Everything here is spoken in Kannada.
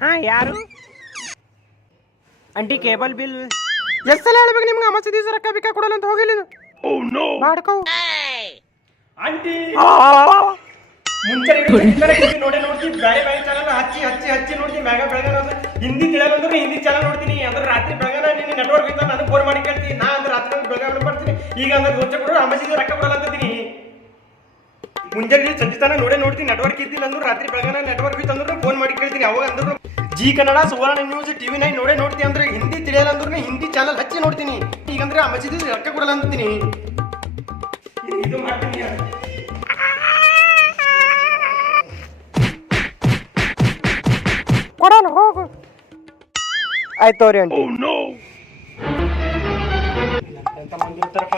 ಹಾ ಯಾರು? ಅಂಟಿ ಕೇಬಲ್ ಬಿಲ್ ಎಷ್ಟು ಸಲ ಹೇಳ್ಬೇಕು ನಿಮ್ಗೆ ಅಮಾಸಿ ದಿವಸ ರೊಕ್ಕ ಬೇಕಾ ಕೊಡಲ್ಲ ಅಂತ ಹೋಗಿಲ್ಲ ಇದು ಮಾಡ್ಕೋ. ಆಂಟಿ ಮುಂಚೆ ನೋಡಿ ನೋಡ್ತೀನಿ ಬ್ಯಾರೆ ಬ್ಯಾರೆ ಚಾನಲ್ ಹಚ್ಚಿ ಹಚ್ಚಿ ಹಚ್ಚಿ ನೋಡ್ತೀನಿ ಮ್ಯಾಗ ಬೆಳಗಾನ ಅಂದ್ರೆ ಹಿಂದಿ ತಿಳಿಯಲ್ಲ ಅಂದ್ರೆ ಹಿಂದಿ ಚಾನಲ್ ನೋಡ್ತೀನಿ ಅಂದ್ರೆ ರಾತ್ರಿ ಬೆಳಗಾನ ನಿನ್ನ ನೆಟ್ವರ್ಕ್ ಇದ್ದ ನಾನು ಫೋನ್ ಮಾಡಿ ಕೇಳ್ತೀನಿ. ನಾ ಅಂದ್ರೆ ರಾತ್ರಿ ಬೆಳಗಾನ ಬರ್ತೀನಿ. ಈಗ ಅಂದ್ರೆ ಗೊಂಚ ಕೊಡೋ ಅಮ್ಮಜಿಗೆ ರೊಕ್ಕ ಕೊಡಲ್ಲ ಅಂತೀನಿ ಮುಂಜಾನೆ ಸಂಜೆ ತನ ನೋಡೇ ನೋಡ್ತೀನಿ ನೆಟ್ವರ್ಕ್ ಇದ್ದಿಲ್ಲ ಅಂದ್ರೆ ರಾತ್ರಿ ಬೆಳಗಾನ ನೆಟ್ವರ್ಕ್ ಇತ್ತು ಅಂದ್ರೆ ಫೋನ್ ಮಾಡಿ ಕೇಳ್ತೀನಿ. ಅವಾಗ ಅಂದ್ರೆ Zee Kannada Suvarna news TV nine ನೋಡೇ ನೋಡ್ತೀನಿ ಅಂದ್ರೆ ಹಿಂದಿ ತಿಳಿಯಲ್ಲ ಅಂದ್ರೆ ಹಿಂದಿ ಚಾನಲ್ ಹಚ್ಚಿ ನೋಡ್ತೀನಿ. ಈಗಂದ್ರೆ ಅಮ್ಮಜಿಗೆ ರೊಕ್ಕ ಕೊಡಲ್ಲ ಅಂತೀನಿ. ಇದು ಮಾಡ್ತೀನಿ ಕೊಡೋಣ ಹೋಗು. ಆಯ್ತು ಅವ್ರಿ ಅಂಟಿ. ಎಂತ ಮಂದಿ ಇರ್ತಾರಪ್ಪ?